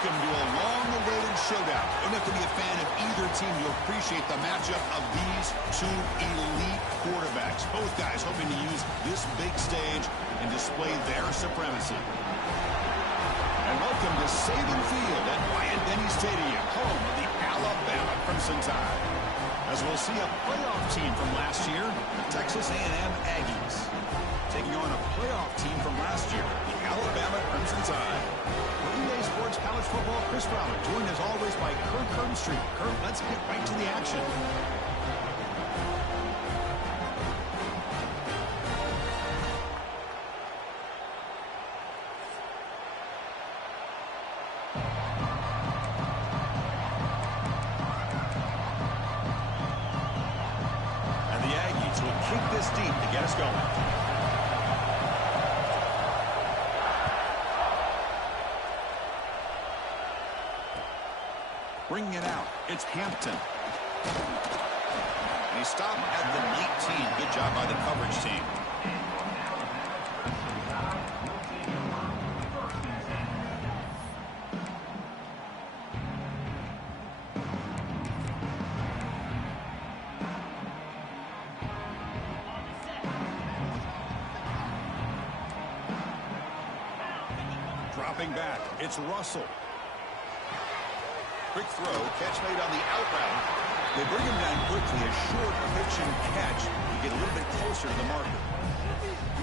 Welcome to a long-awaited showdown. You don't have to be a fan of either team to appreciate the matchup of these two elite quarterbacks. Both guys hoping to use this big stage and display their supremacy. And welcome to Saban Field at Bryant-Denny Stadium, home of the Alabama Crimson Tide. As we'll see a playoff team from last year, the Texas A&M Aggies, taking on a playoff team from last year, the Alabama Crimson Tide. For EA Sports College Football, Chris Fowler, joined as always by Kurt Kernstreet. Kurt, let's get right to the action. And the Aggies will kick this deep to get us going. Bringing it out, it's Hampton. And he stopped at the 19. Good job by the coverage team. Dropping back, it's Russell. Quick throw, catch made on the out route. They bring him down quickly, a short pitch and catch to get a little bit closer to the marker.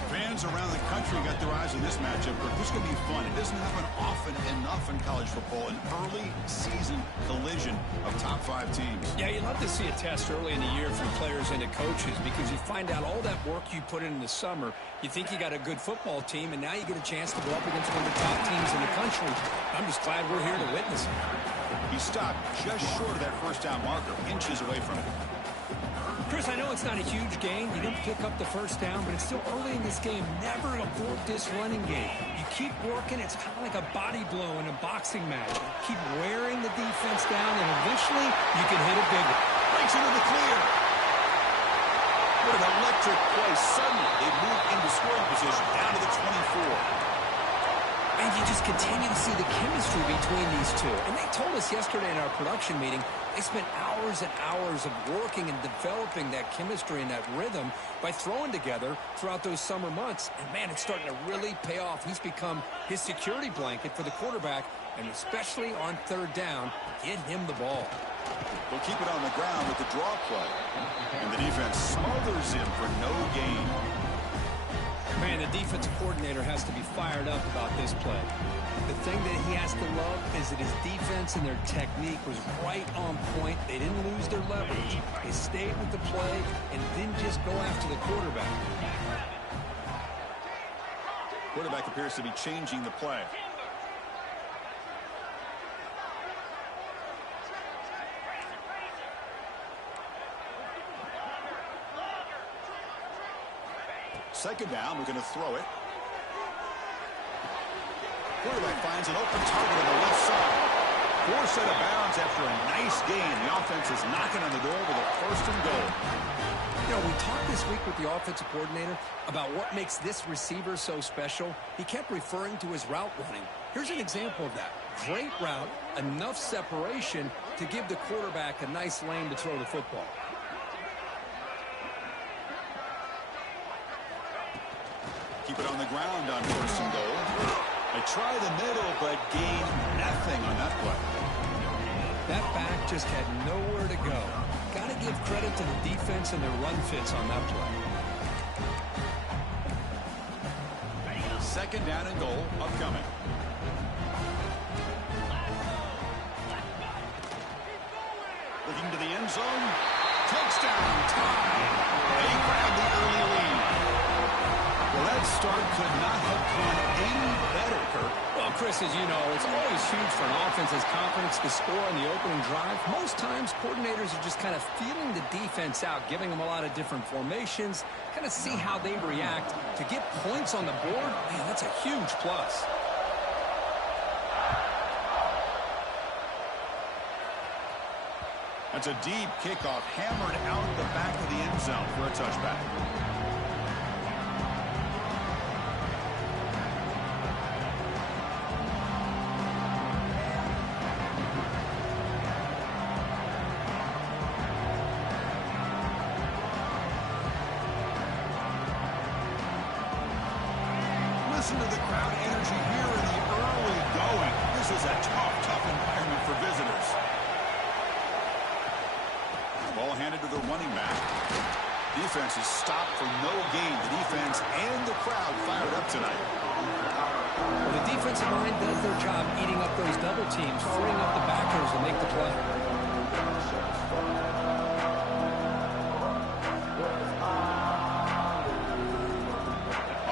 Fans around the country got their eyes on this matchup, but this is going to be fun. It doesn't happen often enough in college football, an early season collision of top 5 teams. Yeah, you'd love to see a test early in the year from players and the coaches because you find out all that work you put in the summer. You think you got a good football team, and now you get a chance to go up against one of the top teams in the country. I'm just glad we're here to witness it. He stopped just short of that first down marker, inches away from it. Chris, I know it's not a huge gain. You didn't pick up the first down, but it's still early in this game. Never abort this running game. You keep working. It's kind of like a body blow in a boxing match. Keep wearing the defense down, and eventually you can hit a big one. Breaks into the clear. What an electric play. Suddenly, they move into scoring position down to the 24. And you just continue to see the chemistry between these two. And they told us yesterday in our production meeting, they spent hours and hours of working and developing that chemistry and that rhythm by throwing together throughout those summer months. And, man, it's starting to really pay off. He's become his security blanket for the quarterback, and especially on third down, get him the ball. They'll keep it on the ground with the draw play. And the defense smothers him for no gain. Man, the defensive coordinator has to be fired up about this play. The thing that he has to love is that his defense and their technique was right on point. They didn't lose their leverage. They stayed with the play and didn't just go after the quarterback. Quarterback appears to be changing the play. Second down, we're going to throw it. Quarterback finds an open target on the left side. Forced out of bounds after a nice gain. The offense is knocking on the door with a first and goal. You know, we talked this week with the offensive coordinator about what makes this receiver so special. He kept referring to his route running. Here's an example of that. Great route, enough separation to give the quarterback a nice lane to throw the football. Keep it on the ground on first and goal. They try the middle, but gain nothing on that play. That back just had nowhere to go. Got to give credit to the defense and their run fits on that play. Second down and goal upcoming. Looking to the end zone. Touchdown, tie. They grab the early lead. Well, that start could not have gone any better, Kurt. Well, Chris, as you know, it's always huge for an offense's confidence to score on the opening drive. Most times, coordinators are just kind of feeling the defense out, giving them a lot of different formations, kind of see how they react. To get points on the board, man, that's a huge plus. That's a deep kickoff, hammered out the back of the end zone for a touchback. listen to the crowd energy here in the early going. This is a tough environment for visitors. Ball handed to the running back. Defense is stopped for no gain. The defense and the crowd fired up tonight. Well, the defensive line does their job eating up those double teams, freeing up the backers to make the play.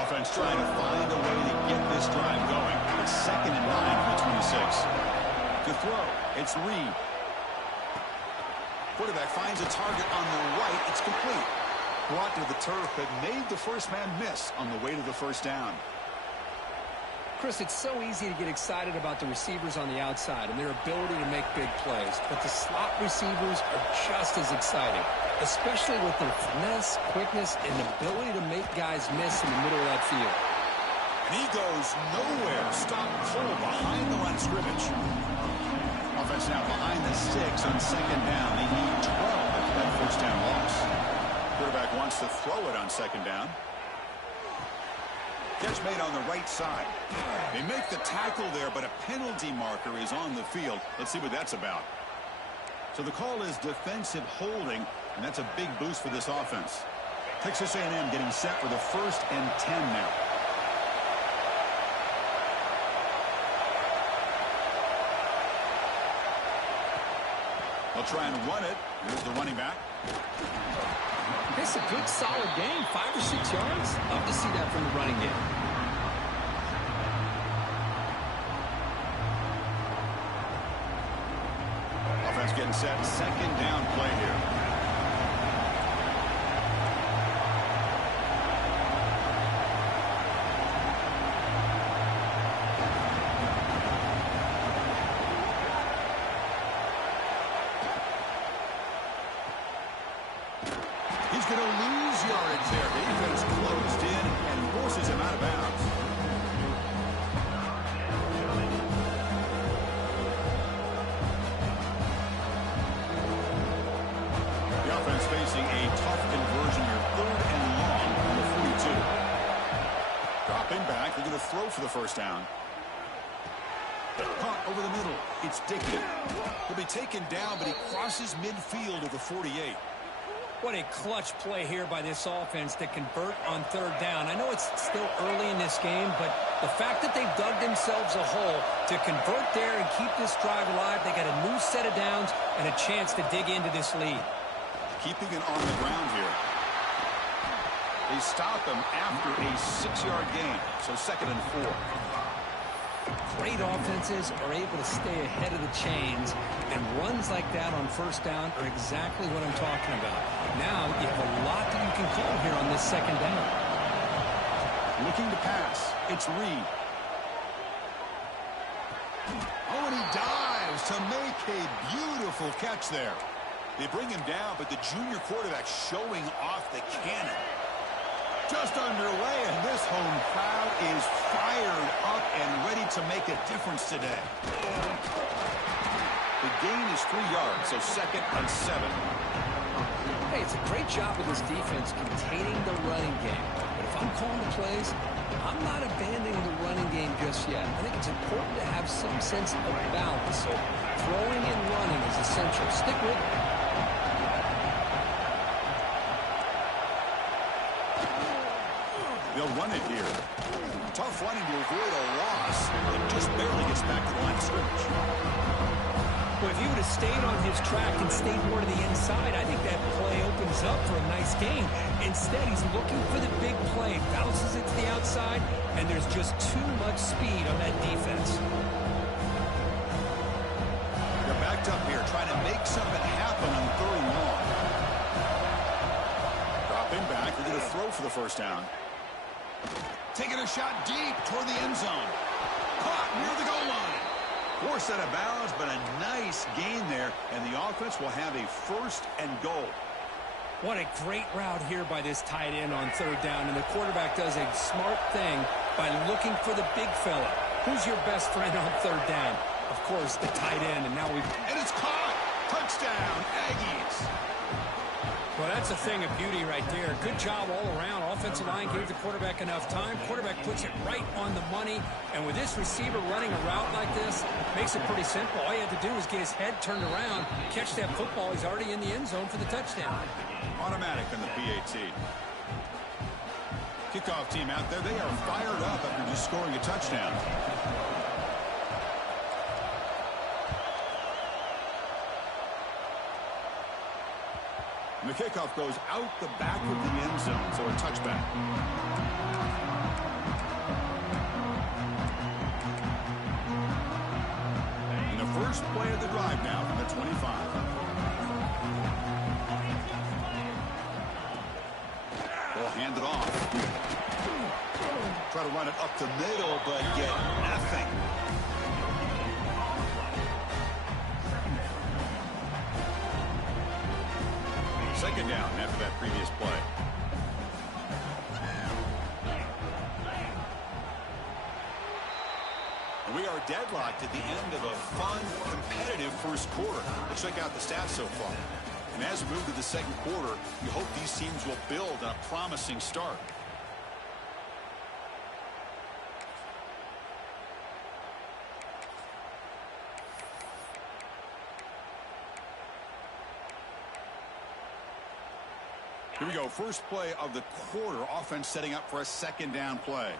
Offense trying to find a way to get this drive going. It's 2nd and 9 from the 26. To throw, it's Reed. Quarterback finds a target on the right. It's complete. Brought to the turf, but made the first man miss on the way to the first down. Chris, it's so easy to get excited about the receivers on the outside and their ability to make big plays, but the slot receivers are just as exciting, especially with their finesse, quickness, and ability to make guys miss in the middle of that field. And he goes nowhere. Stop cold behind the line of scrimmage. Offense now behind the 6 on 2nd down. They need 12 after that first down loss. Quarterback wants to throw it on 2nd down. Catch made on the right side. They make the tackle there, but a penalty marker is on the field. Let's see what that's about. So the call is defensive holding, and that's a big boost for this offense. Texas A&M getting set for the 1st and 10 now. They'll try and run it. Here's the running back. It's a good, solid game. 5 or 6 yards. Love to see that from the running game. Offense getting set. 2nd down play here. He's going to lose yardage there. The defense closed in and forces him out of bounds. The offense facing a tough conversion here. 3rd and long on the 42. Dropping back. They're going to throw for the first down. Caught over the middle. It's Dickey. He'll be taken down, but he crosses midfield of the 48. What a clutch play here by this offense to convert on 3rd down. I know it's still early in this game, but the fact that they've dug themselves a hole to convert there and keep this drive alive, they got a new set of downs and a chance to dig into this lead. Keeping it on the ground here. They stop him after a 6-yard gain, so 2nd and 4. Great offenses are able to stay ahead of the chains, and runs like that on 1st down are exactly what I'm talking about. Now you have a lot that you can call here on this 2nd down. Looking to pass. It's Reed. Oh, and he dives to make a beautiful catch there. They bring him down, but the junior quarterback showing off the cannon. Just underway, and this home crowd is fired up and ready to make a difference today. The gain is 3 yards, so 2nd and 7. Hey, it's a great job of this defense containing the running game. But if I'm calling the plays, I'm not abandoning the running game just yet. I think it's important to have some sense of balance. So throwing and running is essential. Stick with it. They'll run it here. Tough running to avoid a loss. It just barely gets back to the line of scrimmage. Well, if he would have stayed on his track and stayed more to the inside, I think that play opens up for a nice gain. Instead, he's looking for the big play. Bounces it to the outside, and there's just too much speed on that defense. They're backed up here, trying to make something happen on 3rd and long. Dropping back. They're going to throw for the first down. Taking a shot deep toward the end zone. Caught near the goal line. Forced out of bounds, but a nice gain there, and the offense will have a 1st and goal. What a great route here by this tight end on 3rd down, and the quarterback does a smart thing by looking for the big fella. Who's your best friend on 3rd down? Of course, the tight end, and now we've... And it's caught! Touchdown, Aggies! Well, that's a thing of beauty right there. Good job all around. Offensive line gave the quarterback enough time. Quarterback puts it right on the money. And with this receiver running a route like this, makes it pretty simple. All you had to do is get his head turned around, catch that football. He's already in the end zone for the touchdown. Automatic on the PAT. Kickoff team out there. They are fired up after just scoring a touchdown. And the kickoff goes out the back of the end zone, so a touchback. And the first play of the drive now from the 25. They'll hand it off. Try to run it up the middle, but get nothing. Second down after that previous play. And we are deadlocked at the end of a fun, competitive first quarter. Let's check out the stats so far. And as we move to the second quarter, you hope these teams will build on a promising start. Here we go. First play of the quarter. Offense setting up for a second down play.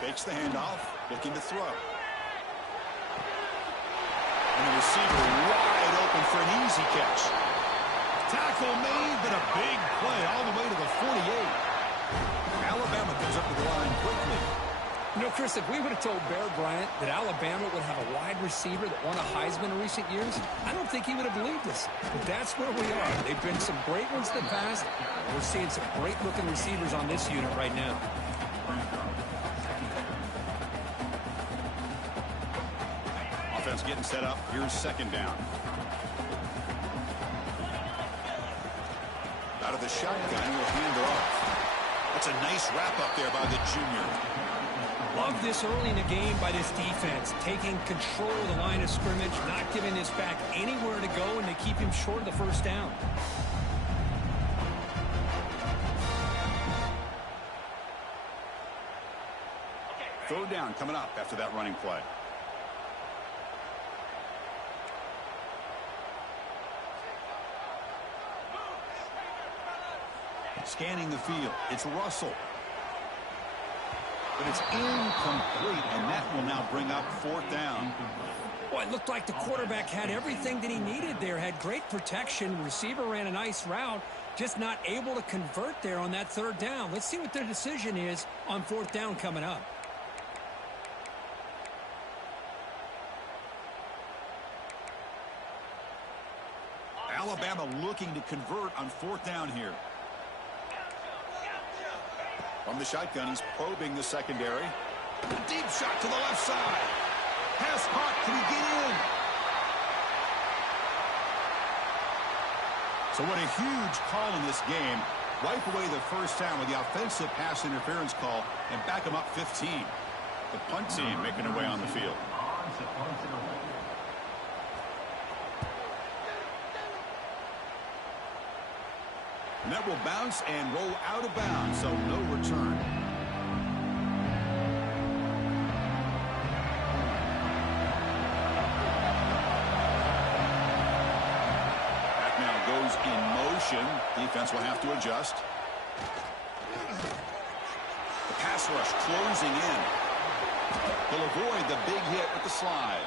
Fakes the handoff. Looking to throw. And the receiver wide open for an easy catch. Tackle made, but a big play all the way to the 48. Alabama comes up to the line quickly. You know, Chris, if we would have told Bear Bryant that Alabama would have a wide receiver that won a Heisman in recent years, I don't think he would have believed us. But that's where we are. They've been some great ones in the past. We're seeing some great-looking receivers on this unit right now. Offense getting set up. Here's second down. Out of the shotgun, he'll hand it off. That's a nice wrap-up there by the junior. Love this early in the game by this defense, taking control of the line of scrimmage, not giving this back anywhere to go, and they keep him short of the first down. Third down coming up after that running play. Scanning the field. It's Russell. But it's incomplete, and that will now bring up fourth down. Well, it looked like the quarterback had everything that he needed there, had great protection. Receiver ran a nice route, just not able to convert there on that third down. Let's see what their decision is on fourth down coming up. Alabama looking to convert on fourth down here. From the shotgun, he's probing the secondary. Deep shot to the left side. Pass caught. Can he get in? So what a huge call in this game. Wipe away the first down with the offensive pass interference call and back him up 15. The punt team making their way on the field. And that will bounce and roll out of bounds, so no return. Back now goes in motion. Defense will have to adjust. The pass rush closing in. He'll avoid the big hit with the slide.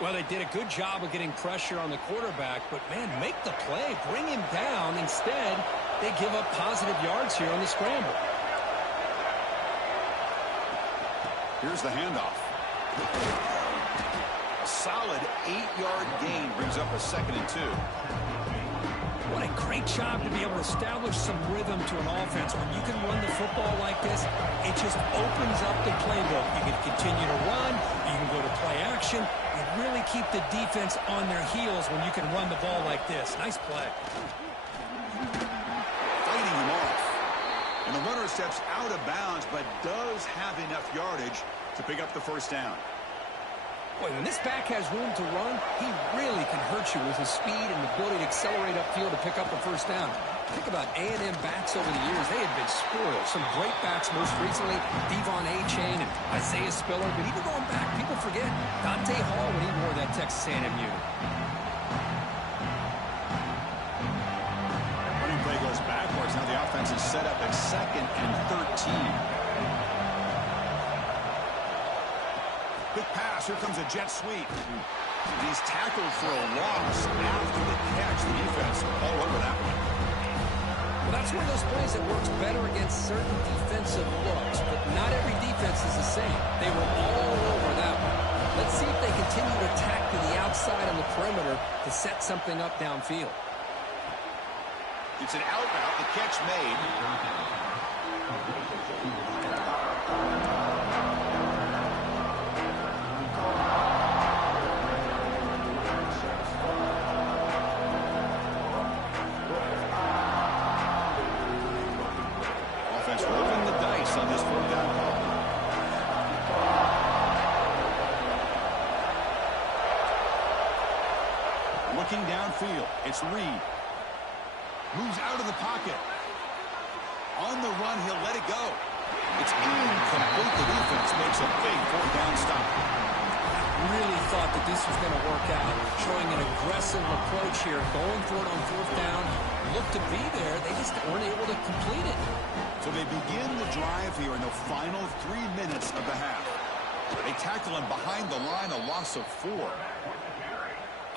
Well, they did a good job of getting pressure on the quarterback, but, man, make the play. Bring him down. Instead, they give up positive yards here on the scramble. Here's the handoff. A solid 8-yard gain brings up a 2nd and 2. What a great job to be able to establish some rhythm to an offense. When you can run the football like this, it just opens up the playbook. You can continue to run. You can go to play action. You really keep the defense on their heels when you can run the ball like this. Nice play. Fighting him off. And the runner steps out of bounds, but does have enough yardage to pick up the first down. Boy, when this back has room to run, he really can hurt you with his speed and ability to accelerate upfield to pick up a first down. Think about A&M backs over the years. They have been spoiled. Some great backs most recently, Devon A-Chain and Isaiah Spiller. But even going back, people forget Dante Hall when he wore that Texas A&M unit. Running play goes backwards. Now the offense is set up at 2nd and 13. Quick pass. Here comes a jet sweep. He's tackled for a loss after the catch. The defense all over that one. Well, that's one of those plays that works better against certain defensive looks, but not every defense is the same. They were all over that one. Let's see if they continue to attack to the outside on the perimeter to set something up downfield. It's an out route. The catch made. Offense rolling the dice on this 4th down call. Looking downfield. It's Reed. Moves out of the pocket. On the run, he'll let it go. It's incomplete. The defense makes a big 4th down stop. Really thought that this was going to work out, showing an aggressive approach here, going for it on 4th down. Looked to be there. They just weren't able to complete it. So they begin the drive here in the final 3 minutes of the half. They tackle him behind the line, a loss of 4.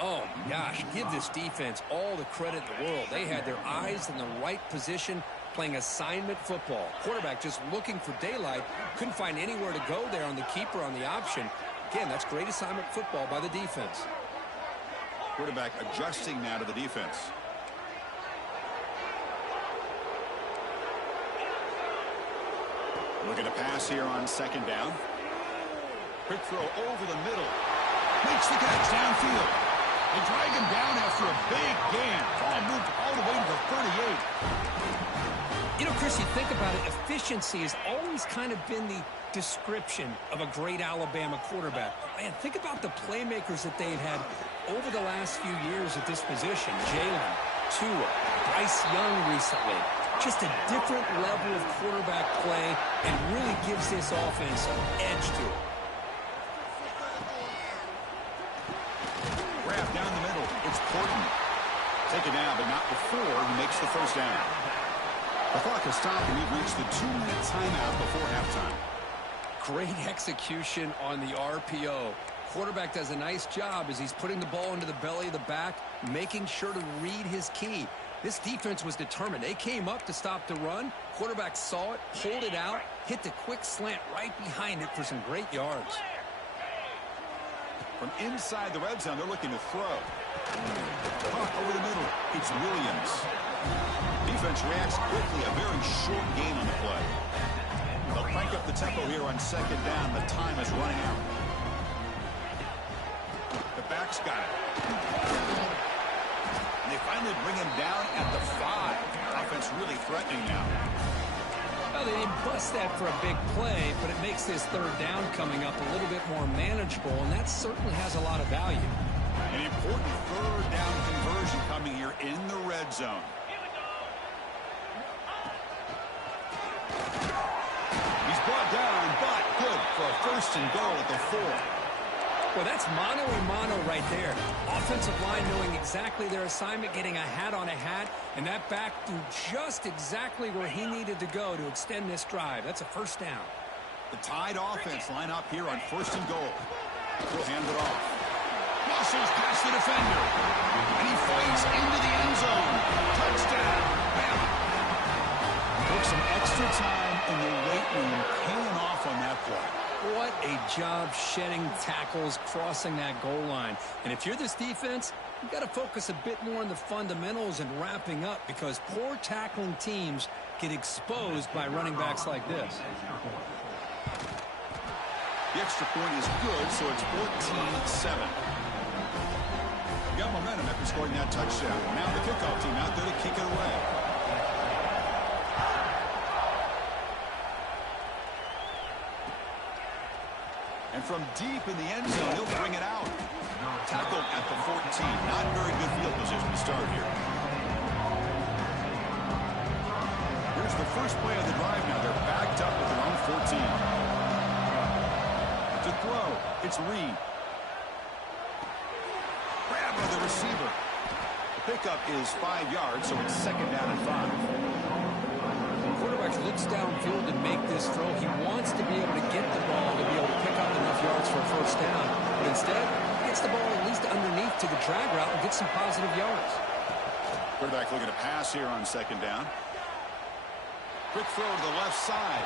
Oh, gosh, give this defense all the credit in the world. They had their eyes in the right position, playing assignment football. Quarterback just looking for daylight. Couldn't find anywhere to go there on the keeper on the option. Again, that's great assignment football by the defense. Quarterback adjusting now to the defense. Looking to pass here on 2nd down. Quick throw over the middle. Makes the catch downfield. They drag him down after a big gain. Ball moved all the way to the 38. You know, Chris, you think about it, efficiency has always kind of been the description of a great Alabama quarterback. Man, think about the playmakers that they've had over the last few years at this position. Jalen, Tua, Bryce Young recently. Just a different level of quarterback play and really gives this offense an edge to it. Grab down the middle. It's Porton. Take it down, but not before he makes the first down. The clock has stopped, and we've reached the 2-minute timeout before halftime. Great execution on the RPO. Quarterback does a nice job as he's putting the ball into the belly of the back, making sure to read his key. This defense was determined. They came up to stop the run. Quarterback saw it, pulled it out, hit the quick slant right behind it for some great yards. From inside the red zone, they're looking to throw. Caught over the middle. It's Williams. Defense reacts quickly. A very short gain on the play. They'll crank up the tempo here on 2nd down. The time is running out. The back's got it. And they finally bring him down at the 5. Offense really threatening now. Well, they didn't bust that for a big play, but it makes this 3rd down coming up a little bit more manageable, and that certainly has a lot of value. An important 3rd down conversion coming here in the red zone. He's brought down, but good for a 1st and goal at the 4. Well, that's mano-a-mano right there. Offensive line knowing exactly their assignment, getting a hat on a hat, and that back threw just exactly where he needed to go to extend this drive. That's a 1st down. The Tide offense line up here on 1st and goal. He'll hand it off. Muscles past the defender. And he fights into the end zone. Touchdown. Bama. Took some extra time in the weight room paying off on that play. What a job shedding tackles, crossing that goal line. And if you're this defense, you've got to focus a bit more on the fundamentals and wrapping up, because poor tackling teams get exposed by running backs like this. The extra point is good, so it's 14-7. Got momentum after scoring that touchdown. Now the kickoff team out there to kick it away. And from deep in the end zone. He'll bring it out. Tackled at the 14. Not very good field position to start here. Here's the first play of the drive now. They're backed up at their own 14. To throw, it's Reed. Grab by the receiver. The pickup is 5 yards, so it's second down and 5. The quarterback looks downfield to make this throw. He wants to be able to get the ball to be able to pick up enough yards for a first down. But instead, he gets the ball at least underneath to the drag route and gets some positive yards. Quarterback looking to pass here on second down. Quick throw to the left side.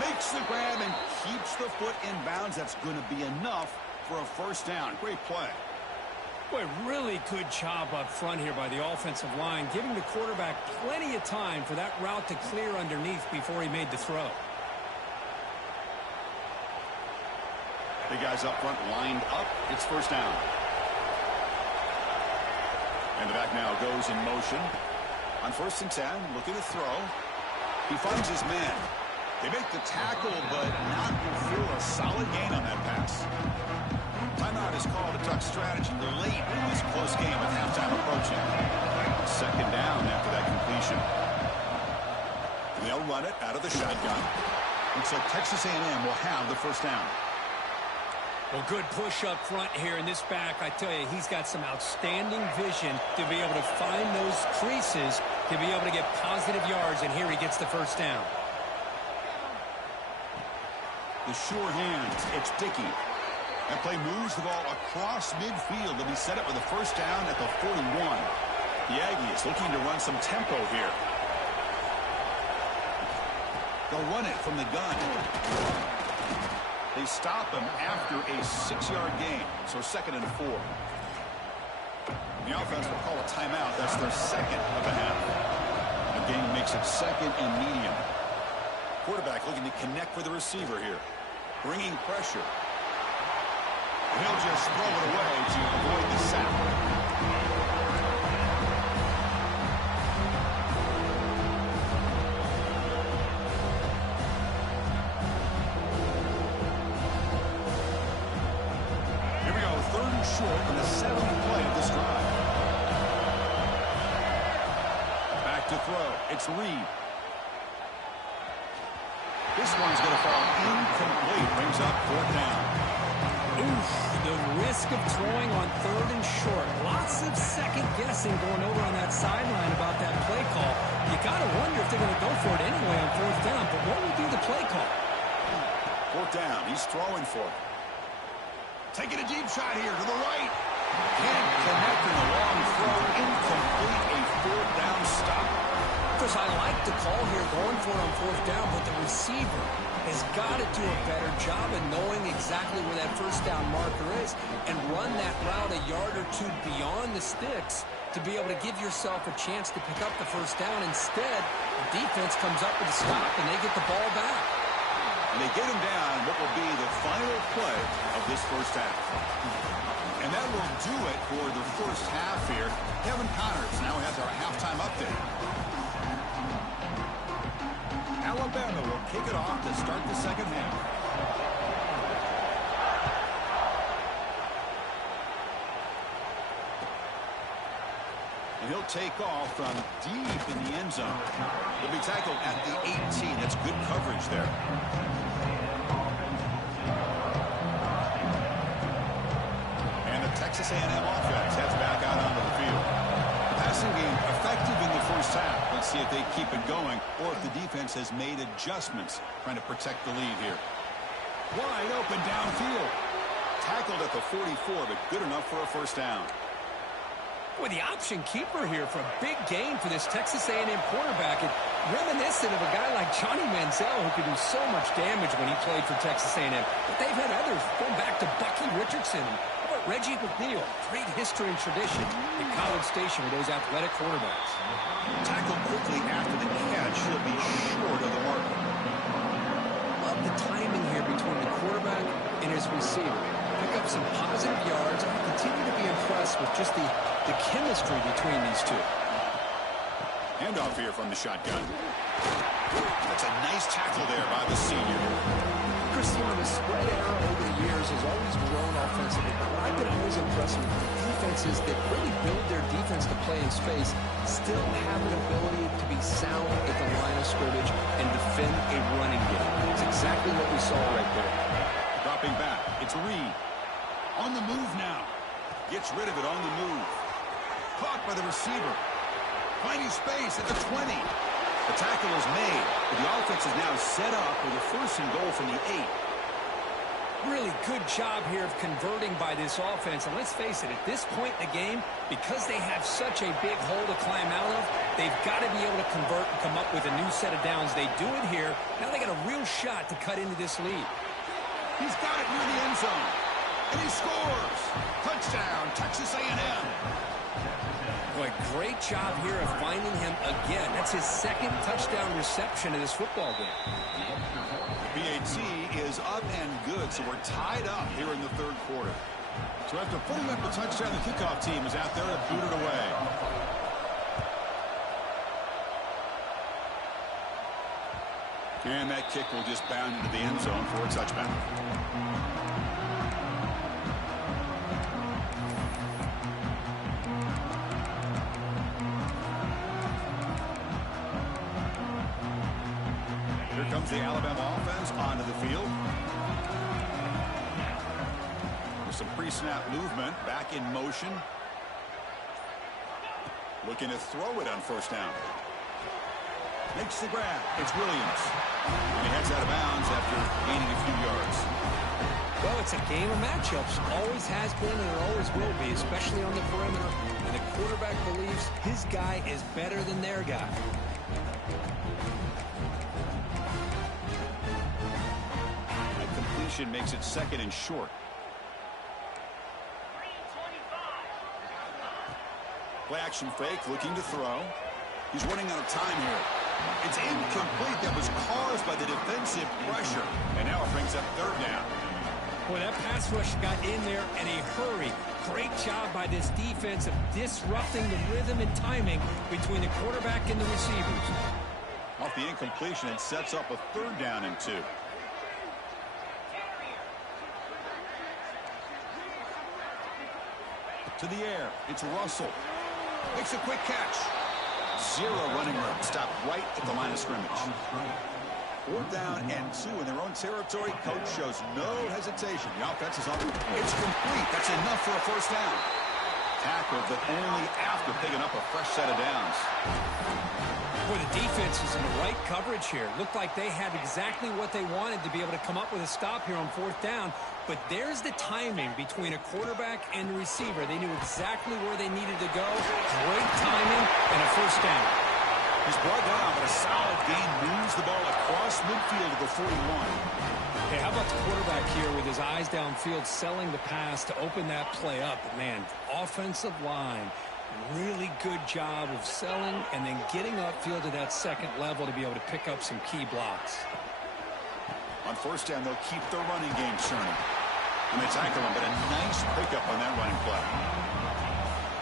Makes the grab and keeps the foot in bounds. That's going to be enough for a first down. Great play. Boy, really good job up front here by the offensive line, giving the quarterback plenty of time for that route to clear underneath before he made the throw. The guys up front lined up. It's first down. And the back now goes in motion. On 1st and 10, looking to throw. He finds his man. They make the tackle, but not before a solid gain on that pass. Timeout is called. A tough strategy late in this close game with halftime approaching. Second down after that completion. And they'll run it out of the shotgun. Looks like Texas A&M will have the first down. Well, good push up front here in this back. I tell you, he's got some outstanding vision to be able to find those creases, to be able to get positive yards, and here he gets the first down. The sure hands. It's Dickey. That play moves the ball across midfield to be set up with a first down at the 41. The Aggies looking to run some tempo here. They'll run it from the gun. They stop him after a 6-yard gain, so 2nd and 4. The offense will call a timeout. That's their second of the half. The game makes it 2nd and medium. Quarterback looking to connect with the receiver here. Bringing pressure. He'll just throw it away to avoid the sack. Here we go, 3rd and short on the 7th play of this drive. Back to throw. It's Reed. This one's going to fall incomplete. Brings up 4th down. Oof, the risk of throwing on 3rd and short. Lots of second guessing going over on that sideline about that play call. You got to wonder if they're going to go for it anyway on 4th down. But what will be the play call? 4th down. He's throwing for it. Taking a deep shot here to the right. Can't connect in the long throw. Incomplete. A 4th down stop. Chris, I like the call here going for it on 4th down, but the receiver has got to do a better job of knowing exactly where that first down marker is and run that route a yard or two beyond the sticks to be able to give yourself a chance to pick up the first down. Instead, the defense comes up with a stop and they get the ball back. And they get him down what will be the final play of this first half. And that will do it for the first half here. Kevin Connors now has our halftime update. Alabama will kick it off to start the second half. And he'll take off from deep in the end zone. He'll be tackled at the 18. That's good coverage there. And the Texas A&M offense heads back out onto the field. Passing game effective in the first half. Let's see if they keep it going or if the defense has made adjustments trying to protect the lead here. Wide open downfield. Tackled at the 44, but good enough for a first down. Boy, the option keeper here for a big game for this Texas A&M quarterback. And reminiscent of a guy like Johnny Manziel who could do so much damage when he played for Texas A&M. But they've had others going back to Bucky Richardson. Reggie McNeil, great history and tradition at College Station with those athletic quarterbacks. Tackled quickly after the catch. He'll be short of the mark. Love the timing here between the quarterback and his receiver. Pick up some positive yards. I continue to be impressed with just the chemistry between these two. Handoff here from the shotgun. That's a nice tackle there by the senior. Christy, the spread era over the years has always grown offensively, but what I've been always impressed with defenses that really build their defense to play in space still have an ability to be sound at the line of scrimmage and defend a running game. It's exactly what we saw right there. Dropping back, it's Reed. On the move now. Gets rid of it on the move. Caught by the receiver. Finding space at the 20. The tackle is made, but the offense is now set up with a 1st and goal from the 8. Really good job here of converting by this offense. And let's face it, at this point in the game, because they have such a big hole to climb out of, they've got to be able to convert and come up with a new set of downs. They do it here. Now they got a real shot to cut into this lead. He's got it near the end zone. And he scores. Touchdown, Texas A&M. Boy, great job here of finding him again. That's his 2nd touchdown reception of this football game. BAT is up and good, so we're tied up here in the 3rd quarter. So after putting up the touchdown, the kickoff team is out there to boot it away. And that kick will just bound into the end zone for a touchback. Here comes the Alabama offense onto the field. With some pre-snap movement, back in motion. Looking to throw it on 1st down. Makes the grab. It's Williams. And he heads out of bounds after gaining a few yards. Well, it's a game of matchups. Always has been and it always will be, especially on the perimeter. And the quarterback believes his guy is better than their guy. That completion makes it 2nd and short. Play action fake, looking to throw. He's running out of time here. It's incomplete. That was caused by the defensive pressure. And now it brings up 3rd down. Boy, that pass rush got in there in a hurry. Great job by this defense of disrupting the rhythm and timing between the quarterback and the receivers. Off the incompletion, it sets up a 3rd down and 2. To the air. It's Russell. Makes a quick catch. 0 running room. Stopped right at the line of scrimmage. 4th down and 2 in their own territory. Coach shows no hesitation. The offense is on. It's complete. That's enough for a 1st down. Tackled, but only after picking up a fresh set of downs. Boy, the defense is in the right coverage here. Looked like they had exactly what they wanted to be able to come up with a stop here on 4th down. But there's the timing between a quarterback and the receiver. They knew exactly where they needed to go. Great timing and a 1st down. He's brought down, but a solid gain moves the ball across midfield to the 41. Hey, how about the quarterback here with his eyes downfield selling the pass to open that play up? But man, offensive line, really good job of selling and then getting upfield to that 2nd level to be able to pick up some key blocks. On 1st down, they'll keep their running game churning. And they tackle him, but a nice pickup on that running play.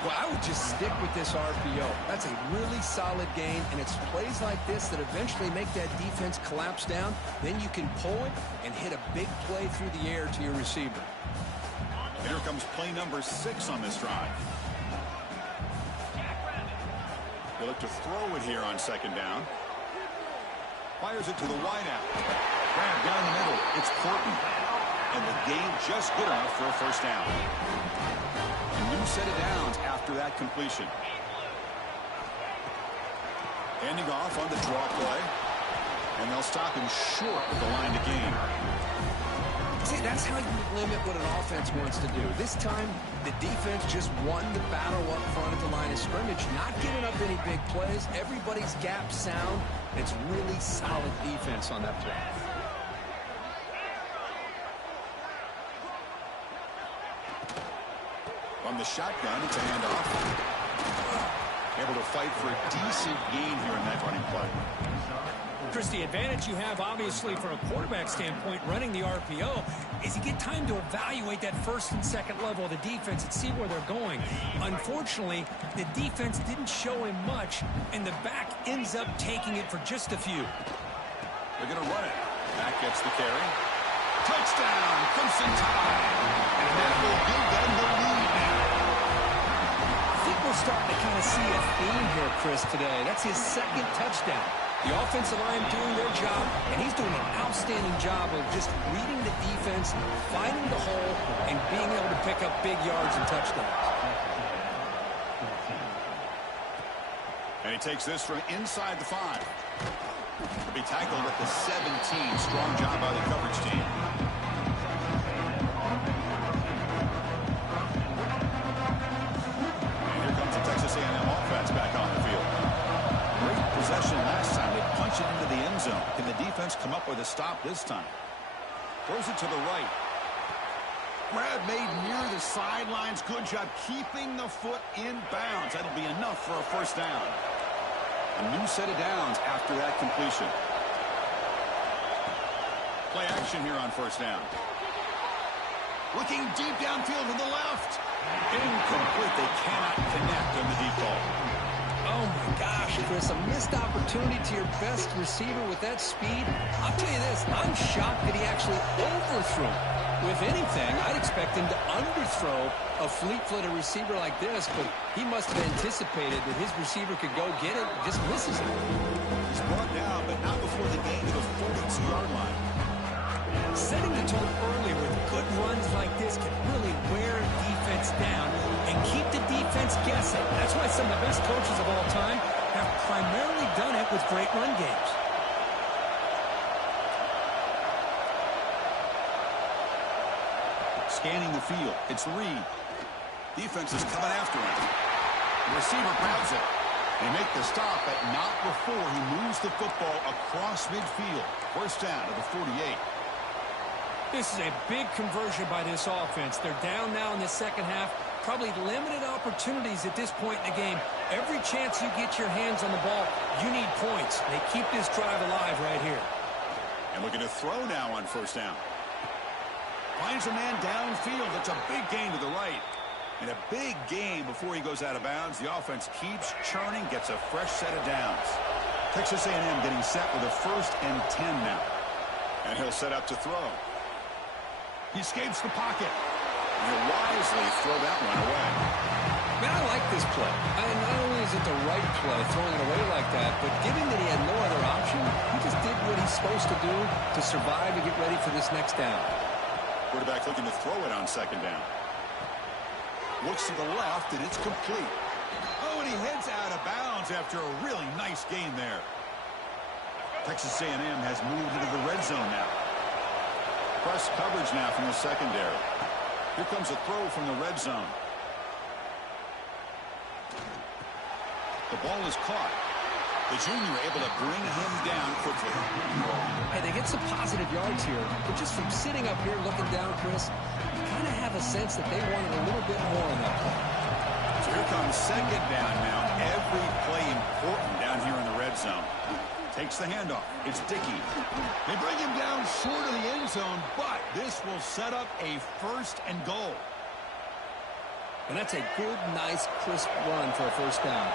Well, I would just stick with this RPO. That's a really solid gain, and it's plays like this that eventually make that defense collapse down. Then you can pull it and hit a big play through the air to your receiver. Here comes play number 6 on this drive. They look to throw it here on 2nd down. Fires it to the wideout. Grab down the middle. It's Portman. And the gain just good enough for a 1st down. A new set of downs after that completion. Handing off on the draw play. And they'll stop him short with the line to gain. See, that's how you limit what an offense wants to do. This time, the defense just won the battle up front at the line of scrimmage, not giving up any big plays. Everybody's gap sound. It's really solid defense on that play. On the shotgun, it's a handoff. Able to fight for a decent gain here in that running play. Chris, the advantage you have, obviously, from a quarterback standpoint, running the RPO, is you get time to evaluate that 1st and 2nd level of the defense and see where they're going. Unfortunately, the defense didn't show him much, and the back ends up taking it for just a few. They're going to run it. Back gets the carry. Touchdown, Crimson Tide. And that will give them the lead now. I think we're starting to kind of see a theme here, Chris, today. That's his second touchdown. The offensive line doing their job, and he's doing an outstanding job of just reading the defense, finding the hole, and being able to pick up big yards and touchdowns. And he takes this from inside the 5. He'll be tackled at the 17. Strong job by the coverage team. And here comes the Texas A&M offense back on the field. Great possession last time. They punch it into the end zone. Can the defense come up with a stop this time? Throws it to the right. Grab made near the sidelines. Good job keeping the foot in bounds. That'll be enough for a first down. A new set of downs after that completion. Play action here on first down. Looking deep downfield to the left. Incomplete. They cannot connect on the deep ball. Oh, my gosh, Chris, a missed opportunity to your best receiver with that speed. I'll tell you this, I'm shocked that he actually overthrew. With anything, I'd expect him to underthrow a fleet-footed receiver like this, but he must have anticipated that his receiver could go get it and just misses it. He's brought down, but not before the gain to the 42-yard line. Setting the tone early with good runs like this can really wear a defense down and keep the defense guessing. That's why some of the best coaches of all time have primarily done it with great run games. Scanning the field. It's Reed. Defense is coming after him. The receiver grabs it. They make the stop, but not before he moves the football across midfield. First down to the 48. This is a big conversion by this offense. They're down now in the second half. Probably limited opportunities at this point in the game. Every chance you get your hands on the ball, you need points. They keep this drive alive right here. And looking to throw now on first down. Finds a man downfield. It's a big gain to the right. And a big gain before he goes out of bounds. The offense keeps churning, gets a fresh set of downs. Texas A&M getting set with a 1st and 10 now. And he'll set up to throw. He escapes the pocket. And he'll wisely throw that one away. Man, I like this play. Not only is it the right play, throwing it away like that, but given that he had no other option, he just did what he's supposed to do to survive and get ready for this next down. Quarterback looking to throw it on second down. Looks to the left, and it's complete. Oh, and he heads out of bounds after a really nice gain there. Texas A&M has moved into the red zone now. Press coverage now from the secondary. Here comes a throw from the red zone. The ball is caught. The junior able to bring him down quickly. Hey, they get some positive yards here, but just from sitting up here looking down, Chris, you kind of have a sense that they wanted a little bit more on that play. So here comes second down now. Every play important down here in the red zone. Takes the handoff. It's Dickey. They bring him down short of the end zone, but this will set up a 1st and goal. And that's a good, nice, crisp run for a first down.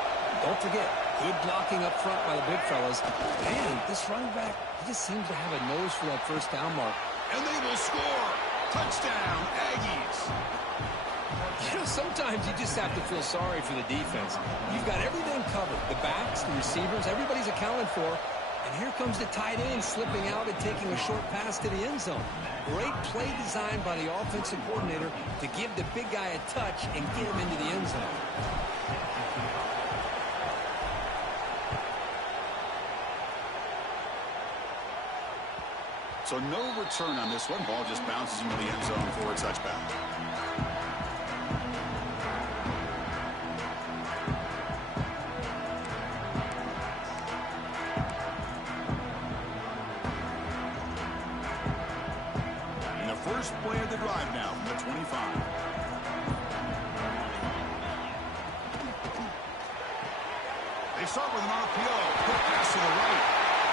Don't forget, good blocking up front by the big fellas. Man, this running back, he just seems to have a nose for that first down mark. And they will score. Touchdown, Aggies. You know, sometimes you just have to feel sorry for the defense. You've got everything covered. The backs, the receivers, everybody's accounted for. And here comes the tight end slipping out and taking a short pass to the end zone. Great play design by the offensive coordinator to give the big guy a touch and get him into the end zone. So no return on this one. Ball just bounces into the end zone for a touchback. And the first play of the drive now from the 25. They start with an RPO. Quick pass to the right.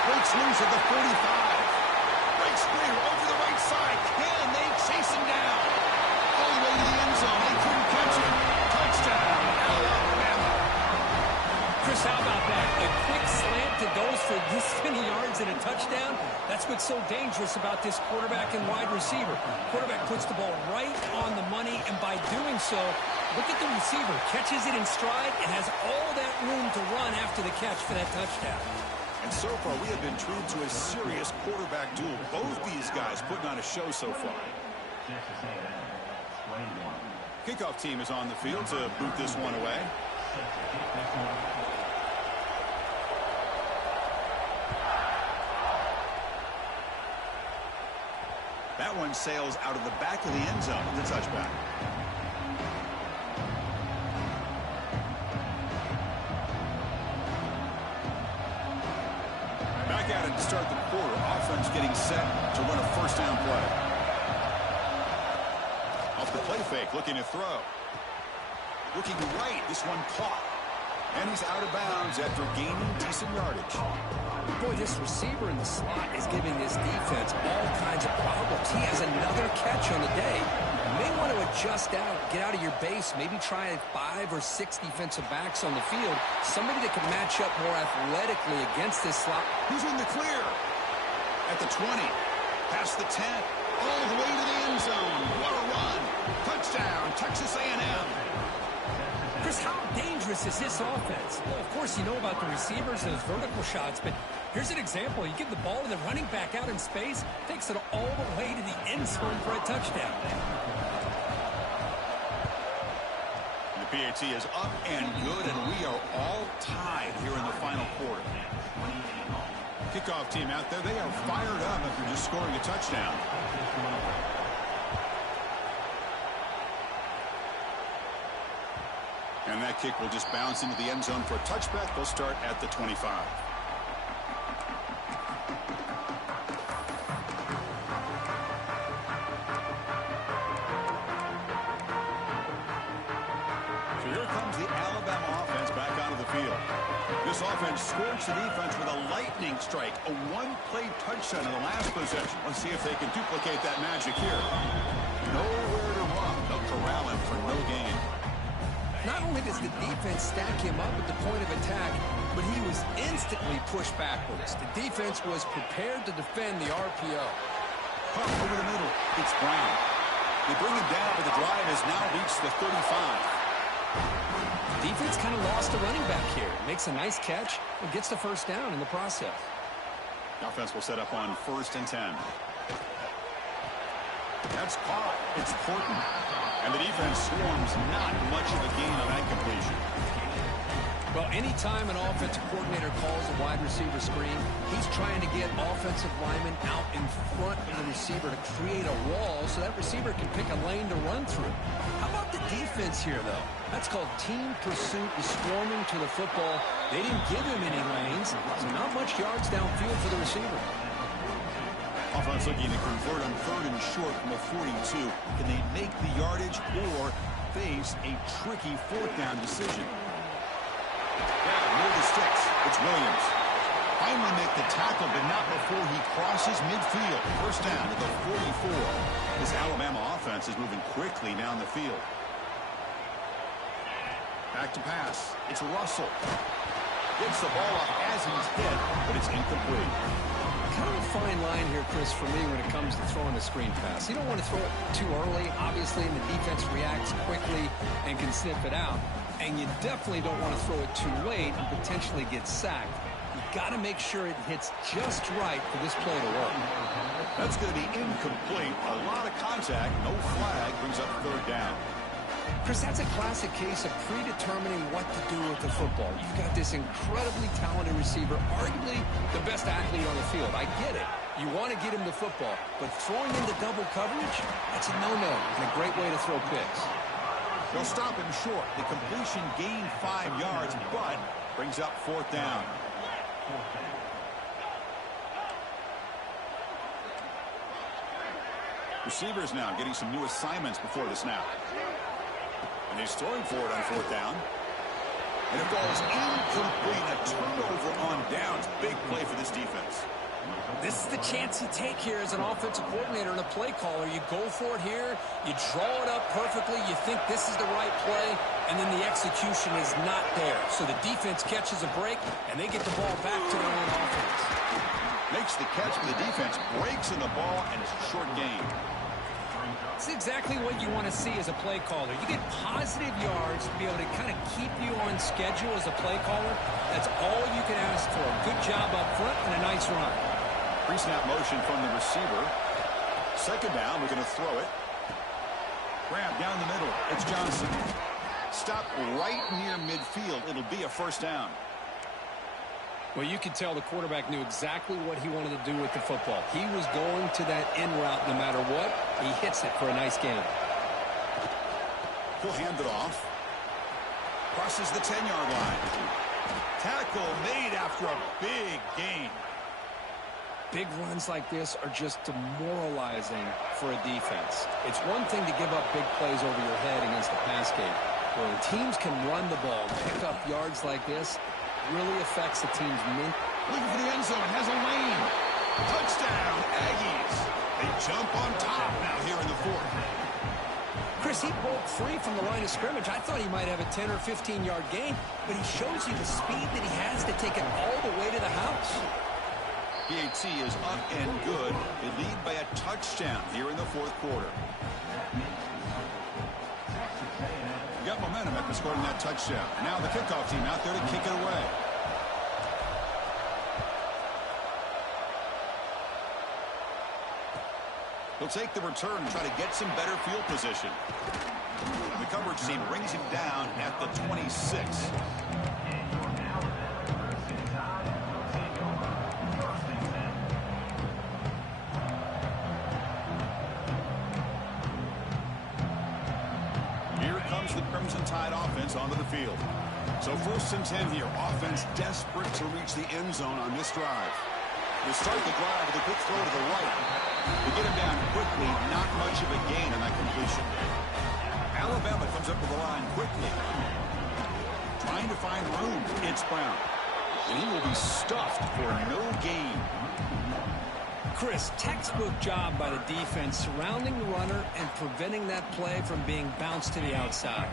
Breaks loose at the 45. Breaks clear over the right side. Can they chase him down? All the way to the end zone. They couldn't catch him. Touchdown, Alabama. Chris, how about that? A quick slant that goes for this many yards and a touchdown. That's what's so dangerous about this quarterback and wide receiver. Quarterback puts the ball right on the money, and by doing so, look at the receiver. Catches it in stride and has all that room to run after the catch for that touchdown. And so far, we have been treated to a serious quarterback duel. Both these guys putting on a show so far. Kickoff team is on the field to boot this one away. That one sails out of the back of the end zone. The touchback. Back at it to start the quarter. Offense getting set to run a first down play. Off the play fake, looking to throw. Looking right, this one caught. And he's out of bounds after gaining decent yardage. Boy, this receiver in the slot is giving this defense all kinds of problems. He has another catch on the day. You may want to adjust out, get out of your base, maybe try 5 or 6 defensive backs on the field. Somebody that can match up more athletically against this slot. He's in the clear. At the 20, past the 10, all the way to the end zone. What a run. Touchdown, Texas A&M. Chris, how dangerous is this offense? Well, of course, you know about the receivers and those vertical shots, but here's an example. You give the ball to the running back out in space, takes it all the way to the end zone for a touchdown. The PAT is up and good, and we are all tied here in the final quarter. Kickoff team out there, they are fired up after just scoring a touchdown. And that kick will just bounce into the end zone for a touchback. They'll start at the 25. So here comes the Alabama offense back onto the field. This offense scorched the defense with a lightning strike, a one-play touchdown in the last possession. Let's see if they can duplicate that magic here. Nowhere to run. They'll corral him for no gain. Not only does the defense stack him up at the point of attack, but he was instantly pushed backwards. The defense was prepared to defend the RPO. Pump over the middle. It's Brown. They bring him down, but the drive has now reached the 35. Defense kind of lost a running back here. Makes a nice catch and gets the first down in the process. The offense will set up on 1st and 10. That's caught. It's Porton. And the defense swarms not much of a gain on that completion. Well, anytime an offensive coordinator calls a wide receiver screen, he's trying to get offensive linemen out in front of the receiver to create a wall so that receiver can pick a lane to run through. How about the defense here, though? That's called team pursuit and swarming to the football. They didn't give him any lanes, so not much yards downfield for the receiver. Offense looking to convert on 3rd and short from a 42. Can they make the yardage or face a tricky 4th down decision? Yeah, near the sticks. It's Williams. Finally make the tackle, but not before he crosses midfield. First down to the 44. This Alabama offense is moving quickly down the field. Back to pass. It's Russell. Gets the ball up as he's hit, but it's incomplete. Kind of a fine line here, Chris, for me when it comes to throwing a screen pass. You don't want to throw it too early, obviously, and the defense reacts quickly and can sniff it out. And you definitely don't want to throw it too late and potentially get sacked. You got to make sure it hits just right for this play to work. That's going to be incomplete. A lot of contact, no flag, brings up 3rd down. Chris, that's a classic case of predetermining what to do with the football. You've got this incredibly talented receiver, arguably the best athlete on the field. I get it. You want to get him the football, but throwing into double coverage, that's a no-no and a great way to throw picks. They'll stop him short. The completion gained 5 yards, but brings up 4th down. Receivers now getting some new assignments before the snap. And he's throwing for it on 4th down. And it falls incomplete. A turnover on downs. Big play for this defense. This This is the chance you take here as an offensive coordinator and a play caller. You go for it here. You draw it up perfectly. You think this is the right play, and then the execution is not there. So the defense catches a break, and they get the ball back to their own offense. Makes the catch, but the defense breaks in the ball, and it's a short gain. It's exactly what you want to see as a play caller. You get positive yards to be able to kind of keep you on schedule as a play caller. That's all you can ask for. Good job up front and a nice run. Pre-snap motion from the receiver. Second down, we're going to throw it. Grab down the middle. It's Johnson. Stop right near midfield. It'll be a first down. Well, you could tell the quarterback knew exactly what he wanted to do with the football. He was going to that end route no matter what. He hits it for a nice gain. He'll hand it off. Crosses the 10-yard line. Tackle made after a big gain. Big runs like this are just demoralizing for a defense. It's one thing to give up big plays over your head against the pass game. When teams can run the ball and pick up yards like this, really affects the team's mental. Looking for the end zone. Has a lane. Touchdown, Aggies. They jump on top now here in the fourth. Chris, he broke free from the line of scrimmage. I thought he might have a 10 or 15-yard gain, but he shows you the speed that he has to take it all the way to the house. PAT is up and good. They lead by a touchdown here in the fourth quarter. You got momentum after scoring that touchdown. Now the kickoff team out there to kick it away. He'll take the return and try to get some better field position. The coverage team brings him down at the 26. The Crimson Tide offense onto the field. So 1st and 10 here. Offense desperate to reach the end zone on this drive. They start the drive with a quick throw to the right. They get him down quickly. Not much of a gain on that completion. Alabama comes up to the line quickly. Trying to find room. It's Brown. And he will be stuffed for no gain. Chris, textbook job by the defense surrounding the runner and preventing that play from being bounced to the outside.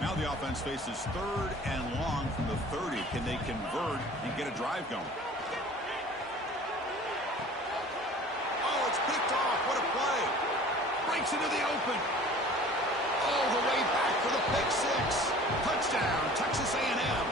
Now the offense faces 3rd and long from the 30. Can they convert and get a drive going? Oh, it's picked off. What a play. Breaks into the open. All the way back for the pick six. Touchdown, Texas A&M.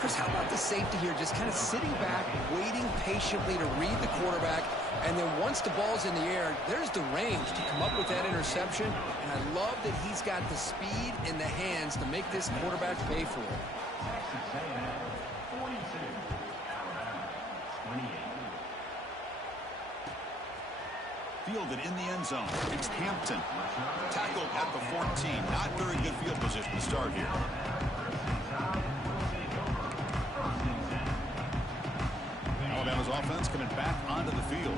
Chris, how about the safety here just kind of sitting back, waiting patiently to read the quarterback, and then once the ball's in the air, there's the range to come up with that interception, and I love that he's got the speed in the hands to make this quarterback pay for it. Fielded in the end zone. It's Hampton. Tackled at the 14. Not very good field position to start here. Alabama's offense coming back onto the field.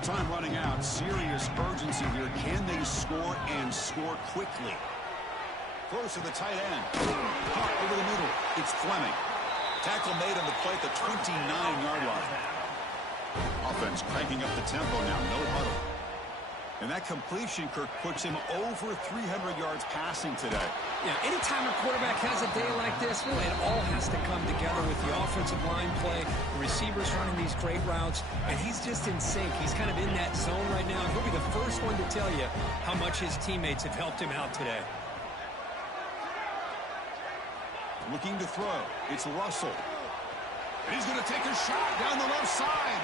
The time running out. Serious urgency here. Can they score and score quickly? Close to the tight end. Caught over the middle. It's Fleming. Tackle made on the play at the 29-yard line. Offense cranking up the tempo now. No huddle. And that completion, Kirk, puts him over 300 yards passing today. Yeah, anytime a quarterback has a day like this, really, it all has to come together with the offensive line play, the receivers running these great routes, and he's just in sync. He's kind of in that zone right now. He'll be the first one to tell you how much his teammates have helped him out today. Looking to throw. It's Russell. And he's going to take a shot down the left side.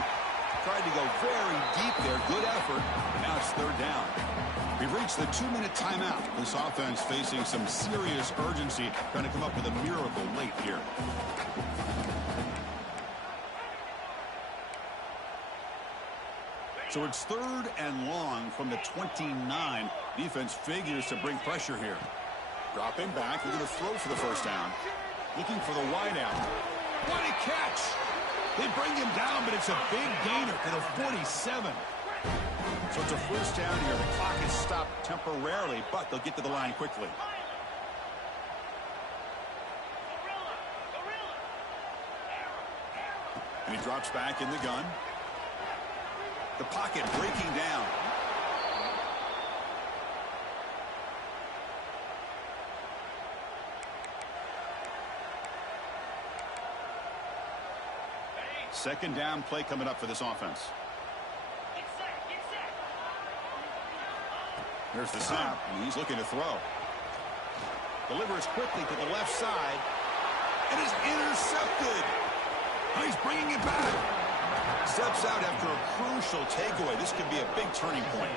Tried to go very deep there. Good effort. Now it's 3rd down. We've reached the 2-minute timeout. This offense facing some serious urgency, trying to come up with a miracle late here. So it's 3rd and long from the 29. Defense figures to bring pressure here. Dropping back. We're going to throw for the first down. Looking for the wideout. What a catch! They bring him down, but it's a big gainer to the 47. So it's a first down here. The clock is stopped temporarily, but they'll get to the line quickly. And he drops back in the gun. The pocket breaking down. Second down play coming up for this offense. Here's the snap, and he's looking to throw. Delivers quickly to the left side. It is intercepted. He's bringing it back. Steps out after a crucial takeaway. This could be a big turning point.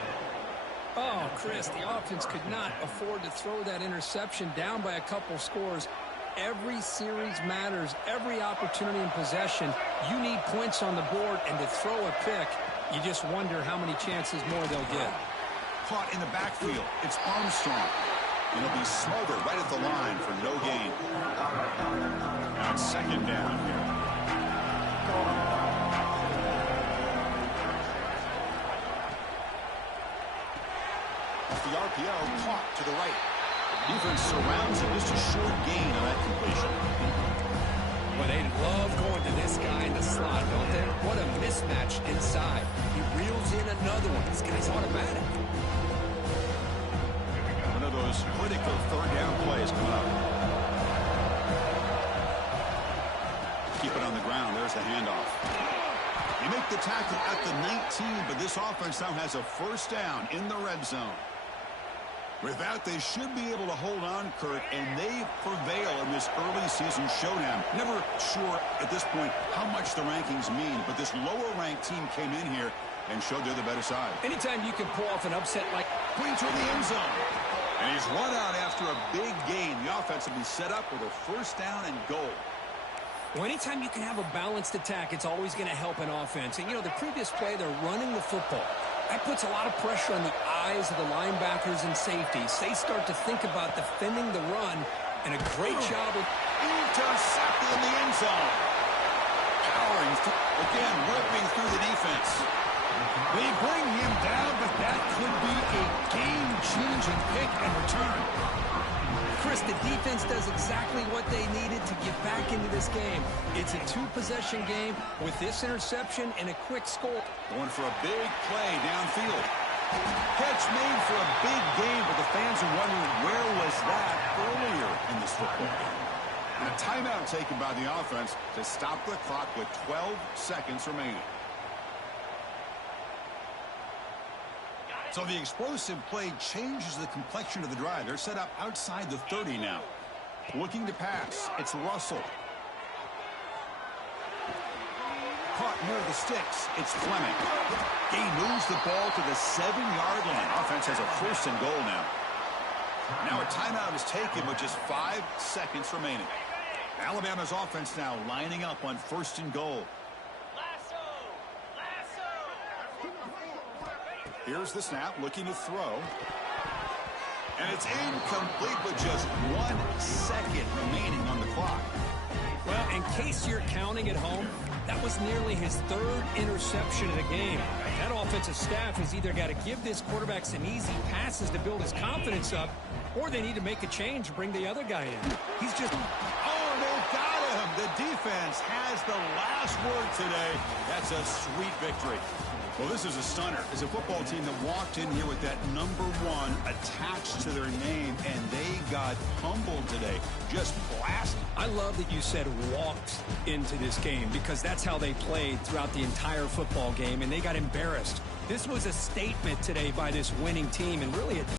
Oh, Chris, the offense could not afford to throw that interception down by a couple scores. Every series matters. Every opportunity in possession. You need points on the board, and to throw a pick, you just wonder how many chances more they'll get. Caught in the backfield. It's Armstrong. And he'll be smothered right at the line for no gain. Now it's second down here. Off the RPO, caught to the right. Defense surrounds him. Just a short gain on that completion. Well, they love going to this guy in the slot, don't they? What a mismatch inside. He reels in another one. This guy's automatic. One of those critical third down plays coming up. Keep it on the ground. There's the handoff. You make the tackle at the 19, but this offense now has a first down in the red zone. With that, they should be able to hold on, Kurt, and they prevail in this early season showdown. Never sure at this point how much the rankings mean, but this lower-ranked team came in here and showed they're the better side. Anytime you can pull off an upset like putting toward the end zone. And he's run out after a big gain. The offense will be set up with a first down and goal. Well, anytime you can have a balanced attack, it's always going to help an offense. And, you know, the previous play, they're running the football. That puts a lot of pressure on the eyes of the linebackers and safeties. They start to think about defending the run, and a great job of intercepted in the end zone. Powering, again, ripping through the defense. They bring him down, but that could be a game-changing pick and return. Chris, the defense does exactly what they needed to get back into this game. It's a two-possession game with this interception and a quick score. Going for a big play downfield. Catch made for a big game, but the fans are wondering where was that earlier in this football game. And a timeout taken by the offense to stop the clock with 12 seconds remaining. So the explosive play changes the complexion of the drive. They're set up outside the 30 now. Looking to pass. It's Russell. Caught near the sticks. It's Fleming. He moves the ball to the 7-yard line. Offense has a first and goal now. Now a timeout is taken with just 5 seconds remaining. Alabama's offense now lining up on first and goal. Here's the snap, looking to throw. And it's incomplete with just 1 second remaining on the clock. Well, in case you're counting at home, that was nearly his 3rd interception of the game. That offensive staff has either got to give this quarterback some easy passes to build his confidence up, or they need to make a change and bring the other guy in. He's just... Oh, they got him! The defense has the last word today. That's a sweet victory. Well, this is a stunner. It's a football team that walked in here with that number 1 attached to their name, and they got humbled today. Just blasted. I love that you said walked into this game, because that's how they played throughout the entire football game, and they got embarrassed. This was a statement today by this winning team, and really a